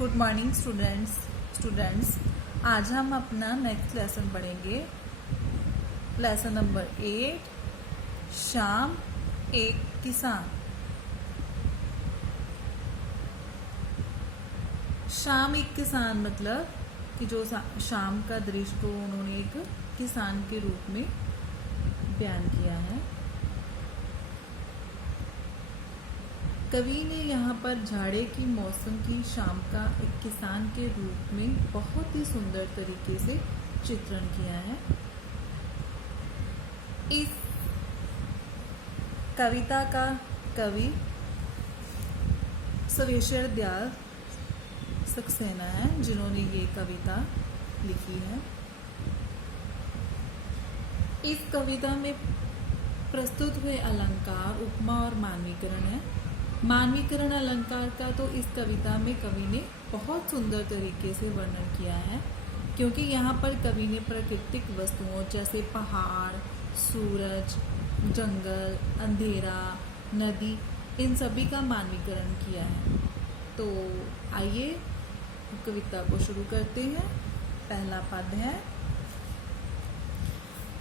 Good morning students आज हम अपना नेक्स्ट लेसन पढ़ेंगे। लेसन नंबर 8, शाम एक किसान। शाम एक किसान मतलब कि जो शाम का दृश्य को उन्होंने एक किसान के रूप में बयान किया है। कवि ने यहाँ पर जाड़े की मौसम की शाम का एक किसान के रूप में बहुत ही सुंदर तरीके से चित्रण किया है। इस कविता का कवि सर्वेश्वर दयाल सक्सेना है, जिन्होंने ये कविता लिखी है। इस कविता में प्रस्तुत हुए अलंकार उपमा और मानवीकरण है। मानवीकरण अलंकार का तो इस कविता में कवि ने बहुत सुंदर तरीके से वर्णन किया है, क्योंकि यहाँ पर कवि ने प्राकृतिक वस्तुओं जैसे पहाड़, सूरज, जंगल, अंधेरा, नदी, इन सभी का मानवीकरण किया है। तो आइए कविता को शुरू करते हैं। पहला पद है,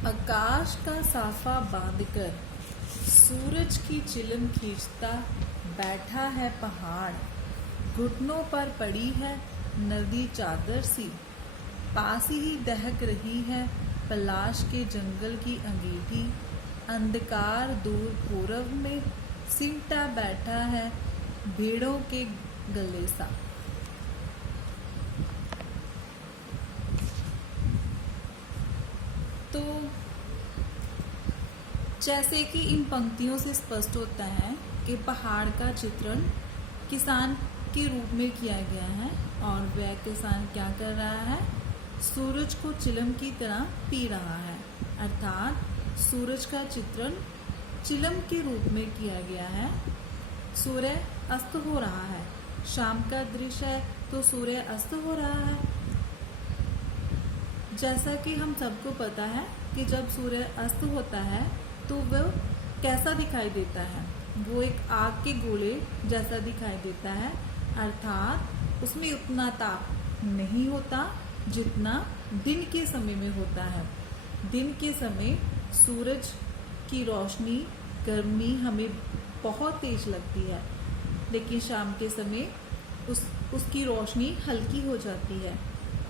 आकाश का साफा बांधकर सूरज की चिलम खींचता बैठा है पहाड़, घुटनों पर पड़ी है नदी चादर सी, पास ही दहक रही है पलाश के जंगल की अंगीठी, अंधकार दूर पूरब में सिमटा बैठा है भेड़ों के गले सा। तो जैसे कि इन पंक्तियों से स्पष्ट होता है कि पहाड़ का चित्रण किसान के रूप में किया गया है, और वह किसान क्या कर रहा है, सूरज को चिलम की तरह पी रहा है। अर्थात सूरज का चित्रण चिलम के रूप में किया गया है। सूर्य अस्त हो रहा है, शाम का दृश्य है तो सूर्य अस्त हो रहा है। जैसा कि हम सबको पता है कि जब सूर्य अस्त होता है तो वह कैसा दिखाई देता है, वो एक आग के गोले जैसा दिखाई देता है। अर्थात उसमें उतना ताप नहीं होता जितना दिन के समय में होता है। दिन के समय सूरज की रोशनी, गर्मी हमें बहुत तेज लगती है, लेकिन शाम के समय उसकी रोशनी हल्की हो जाती है।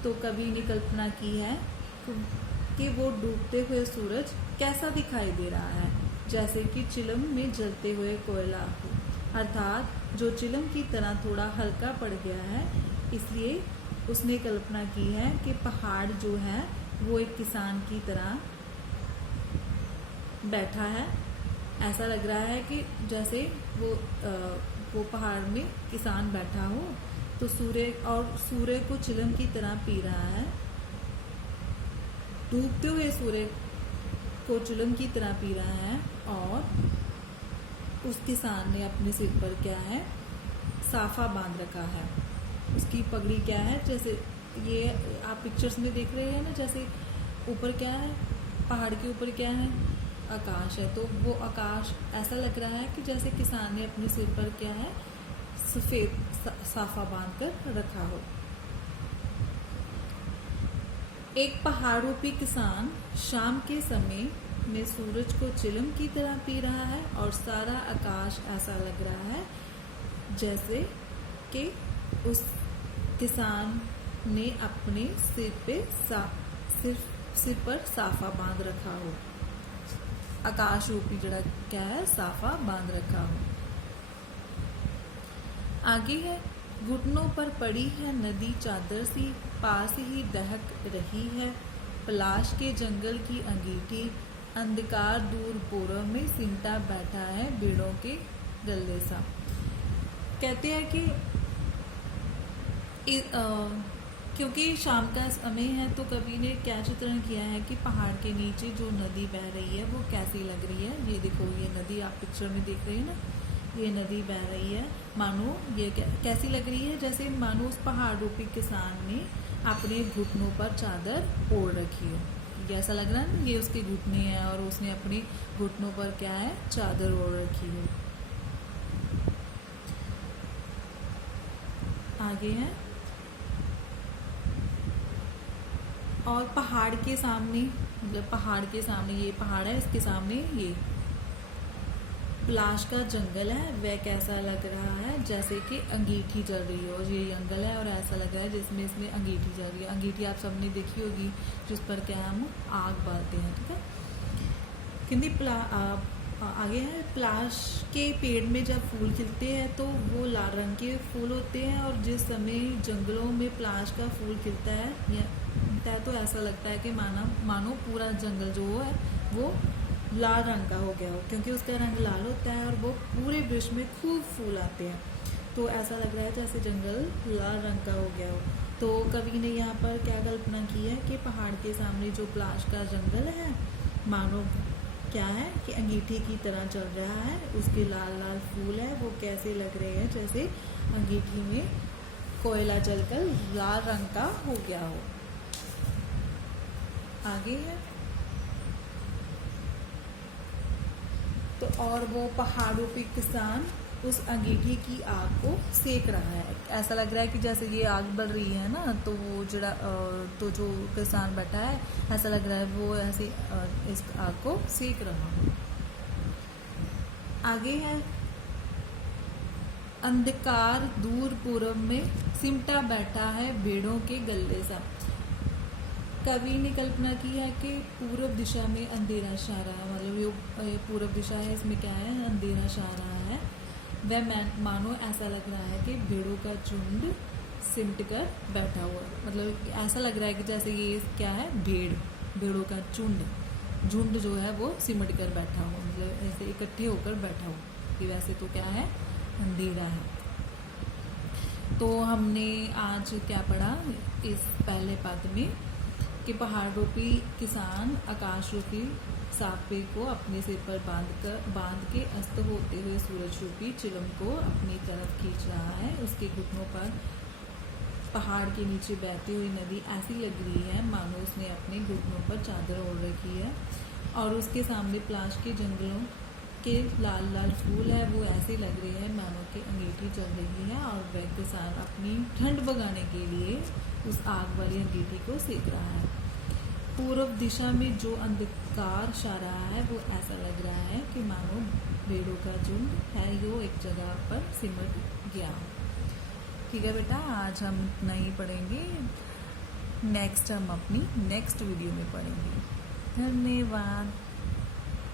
तो कवि ने कल्पना की है कि वो डूबते हुए सूरज कैसा दिखाई दे रहा है, जैसे कि चिलम में जलते हुए कोयला हो। अर्थात जो चिलम की तरह थोड़ा हल्का पड़ गया है, इसलिए उसने कल्पना की है कि पहाड़ जो है वो एक किसान की तरह बैठा है। ऐसा लग रहा है कि जैसे वो पहाड़ में किसान बैठा हो, तो सूर्य को चिलम की तरह पी रहा है। डूबते हुए सूर्य को चिलम की तरह पी रहा है, और उस किसान ने अपने सिर पर क्या है, साफा बांध रखा है। उसकी पगड़ी क्या है, जैसे ये आप पिक्चर्स में देख रहे हैं ना, जैसे ऊपर क्या है, पहाड़ के ऊपर क्या है, आकाश है। तो वो आकाश ऐसा लग रहा है कि जैसे किसान ने अपने सिर पर क्या है, सफेद साफा बांध कर रखा हो। एक पहाड़ोपी किसान शाम के समय में सूरज को चिलम की तरह पी रहा है, और सारा आकाश ऐसा लग रहा है जैसे कि उस किसान ने अपने सिर पर साफा बांध रखा हो। आकाश रूपी जड़ा क्या है, साफा बांध रखा हो। आगे है, घुटनों पर पड़ी है नदी चादर सी, पास ही दहक रही है पलाश के जंगल की अंगीठी, अंधकार दूर पूरब में सिमटा बैठा है भेड़ों के गले सा। कहते हैं कि क्योंकि शाम का समय है, तो कवि ने क्या चित्रण किया है कि पहाड़ के नीचे जो नदी बह रही है वो कैसी लग रही है। ये देखो, ये नदी आप पिक्चर में देख रहे हैं ना, ये नदी बह रही है, मानो ये कैसी लग रही है, जैसे मानो उस पहाड़ रूपी किसान ने अपने घुटनों पर चादर ओढ़ रखी हो। ये ऐसा लग रहा है ना, ये उसके घुटने हैं और उसने अपने घुटनों पर क्या है, चादर ओढ़ रखी हो। आगे है, और पहाड़ के सामने, मतलब पहाड़ के सामने, ये पहाड़ है, इसके सामने ये पलाश का जंगल है। वह कैसा लग रहा है जैसे कि अंगीठी जल रही हो। ये जंगल है और ऐसा लग रहा है जिसमें इसमें अंगीठी जल रही है। अंगीठी आप सबने देखी होगी, जिस पर क्या हम आग बालते हैं, ठीक है। किंदी आगे है, पलाश के पेड़ में जब फूल खिलते हैं तो वो लाल रंग के फूल होते हैं, और जिस समय जंगलों में पलाश का फूल खिलता है तो ऐसा लगता है कि मानो पूरा जंगल जो है वो लाल रंग का हो गया हो, क्योंकि उसका रंग लाल होता है और वो पूरे वृक्ष में खूब फूल आते हैं। तो ऐसा लग रहा है जैसे जंगल लाल रंग का हो गया हो। तो कवि ने यहाँ पर क्या कल्पना की है कि पहाड़ के सामने जो पलाश का जंगल है, मानो क्या है कि अंगीठी की तरह चल रहा है। उसके लाल लाल फूल है, वो कैसे लग रहे हैं जैसे अंगीठी में कोयला जलकर लाल रंग का हो गया हो। आगे है, तो और वो पहाड़ों पे किसान उस अंगीठी की आग को सेक रहा है। ऐसा लग रहा है कि जैसे ये आग बढ़ रही है ना, तो वो तो जो किसान बैठा है, ऐसा लग रहा है वो ऐसे इस आग को सेक रहा है। आगे है, अंधकार दूर पूरब में सिमटा बैठा है भेड़ों के गले सा। कवि ने कल्पना की है कि पूर्व दिशा में अंधेरा छा रहा है, मतलब ये पूर्व दिशा है, इसमें क्या है, अंधेरा छा रहा है। वह मानो ऐसा लग रहा है कि भेड़ों का झुंड सिमट कर बैठा हुआ है। मतलब ऐसा लग रहा है कि जैसे ये क्या है, भेड़ों का झुंड जो है वो सिमट कर बैठा हुआ, मतलब ऐसे इकट्ठे होकर बैठा हुआ। कि वैसे तो क्या है, अंधेरा है। तो हमने आज क्या पढ़ा इस पहले पद में कि पहाड़ रूपी किसान आकाश रूपी साफे को अपने सिर पर बांध के अस्त होते हुए सूरज रूपी चिलम को अपनी तरफ खींच रहा है। उसके घुटनों पर पहाड़ के नीचे बहती हुई नदी ऐसी लग रही है मानो उसने अपने घुटनों पर चादर ओढ़ रखी है, और उसके सामने पलाश के जंगलों के लाल लाल फूल है, वो ऐसे लग रहे हैं मानो कि अंगीठी चल रही है, और वह किसान अपनी ठंड भगाने के लिए उस आग वाली अंगीठी को सेक रहा है। पूर्व दिशा में जो अंधकार छा रहा है, वो ऐसा लग रहा है कि मानो भेड़ों का झुंड है जो एक जगह पर सिमट गया। ठीक है बेटा, आज हम इतना ही पढ़ेंगे। नेक्स्ट हम अपनी नेक्स्ट वीडियो में पढ़ेंगे। धन्यवाद।